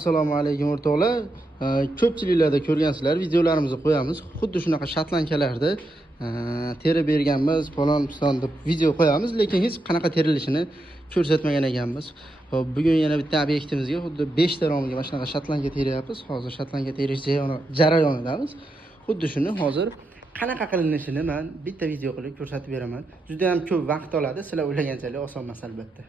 Assalomu alaykum o'rtoqlar. Ko'pchiliklarda ko'rgansizlar, videolarimizni qo'yamiz. Xuddi shunaqa shotlankalarda teri berganmiz, falon piston deb video qo'yamiz, lekin hech qanaqa terilishini ko'rsatmagan ekanmiz. Hop, bugun yana bitta obyektimizga xuddi 5 ta romiga mana shunaqa shotlanka teryapmiz. Hozir shotlanka terish jarayonidamiz. Xuddi shuni hozir qanaqa qilinishini men bitta video qilib ko'rsatib beraman. Juda ham ko'p vaqt oladi, sizlar o'ylaganchalik oson emas albatta.